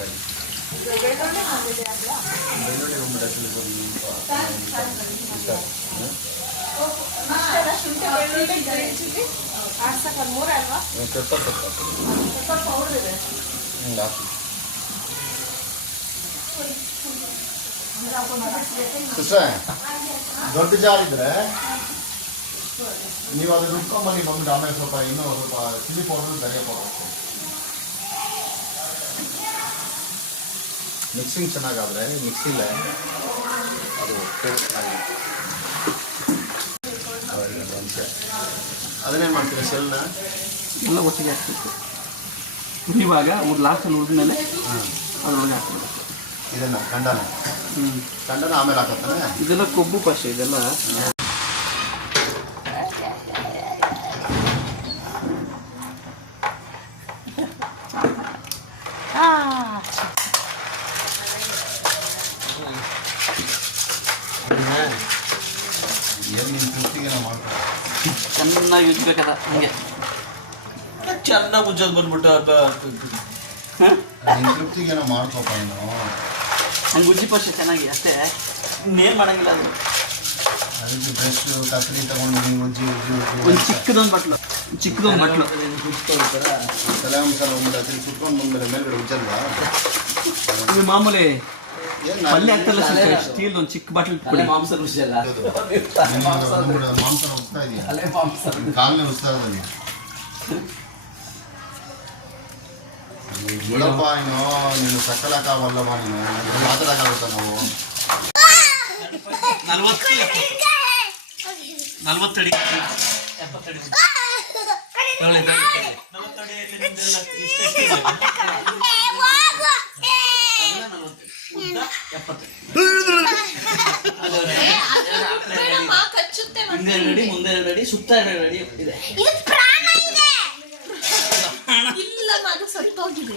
ಮೆಣಸಿನ್ಕಾಯಿ ಬೆಳ್ಳುಳ್ಳಿ ಒಂದು ದೊಡ್ಡ ಜಾರ್ ಇದ್ರೆ ನೀವು ಅದು ರುಬ್ಕೊಂಬನ್ನಿ ಬಂದ್ಬಿಟ್ಟು ಆಮೇಲೆ ಸ್ವಲ್ಪ ಇನ್ನೂ ಸ್ವಲ್ಪ ಚಿಲ್ಲಿ ಪೌಡರ್ ಧನಿಯಾ ಪೌಡರ್ ಮಿಕ್ಸಿಂಗ್ ಚೆನ್ನಾಗಾದ್ರೆ ಮಿಕ್ಸಿಲೇ ಅದು ಅದನ್ನೇನು ಮಾಡ್ತೀರಾ ಸೆಲ್ನ ಎಲ್ಲ ಒಟ್ಟಿಗೆ ಹಾಕ್ಬೇಕು. ಇವಾಗ ಲಾಸ್ಟಲ್ಲಿ ಉಳಿದ್ಮೇಲೆ ಅದ್ರೊಳಗೆ ಹಾಕ್ಬೇಕು ಇದನ್ನ ಖಂಡನ ಆಮೇಲೆ ಹಾಕತ್ತಾನೆ. ಇದೆಲ್ಲ ಕೊಬ್ಬು ಪಶೆ ಇದೆಲ್ಲ ಚೆನ್ನಾಗಿ ಉಜ್ಬೇಕದ ಹಂಗೆ ಚೆನ್ನಾಗಿ ಉಜ್ಜೋದು ಬಂದ್ಬಿಟ್ಟು ತೃಪ್ತಿಗೇನೋ ಮಾಡ್ಕೋಪ ನೀನು ಹಂಗೆ ಉಜ್ಜಿ ಪಶೆ ಚೆನ್ನಾಗಿ ಅಷ್ಟೇ ಇನ್ನೇನು ಮಾಡಂಗಿಲ್ಲ ಅದು. ಅದಕ್ಕೆ ಬ್ರಷ್ ಕತ್ರಿ ತಗೊಂಡು ನೀವು ಉಜ್ಜಿ ಒಂದು ಚಿಕ್ಕದೊಂದು ಬಟ್ಲು ತಲೆ ಅಂಶಲ್ಲ ಒಂದು ಹತ್ತಿರ ಸುಟ್ಕೊಂಡು ಬಂದ್ಮೇಲೆ ಮೇಲ್ಗಡೆ ಉಜ್ಜಲ್ವಾ? ಇದು ಮಾಮೂಲಿ ಪಲ್ಯ ಆಗ್ತಲ್ಲ ಸ್ಟೀಲ್ ಒಂದು ಚಿಕ್ಕ ಬಾಟ್ಲ್ ಮಾಂಸ ರುಚಿಯಲ್ಲ ಮಾಂಸನ ಉಸ್ತಾ ಇದೆಯಾ ಕಾಲನೇ ಉಸ್ತಾ ಇದ್ದೀನಿ ಬಿಡಪ್ಪ ನೀನು ಸಕ್ಕಲಕ್ಕಾಗಲ್ಲಮ್ಮ ನೀನು ಮಾತಾಡಕ್ಕಾಗುತ್ತಾ ನಾವು 40 ಅಡಿ 70 ಅಡಿ ಮುಂದೆ 2 ಅಡಿ ಸುತ್ತ 2 ಅಡಿ ಇದೆ. ಇಲ್ಲ, ಅದು ಸತ್ತೋಗಿದೆ.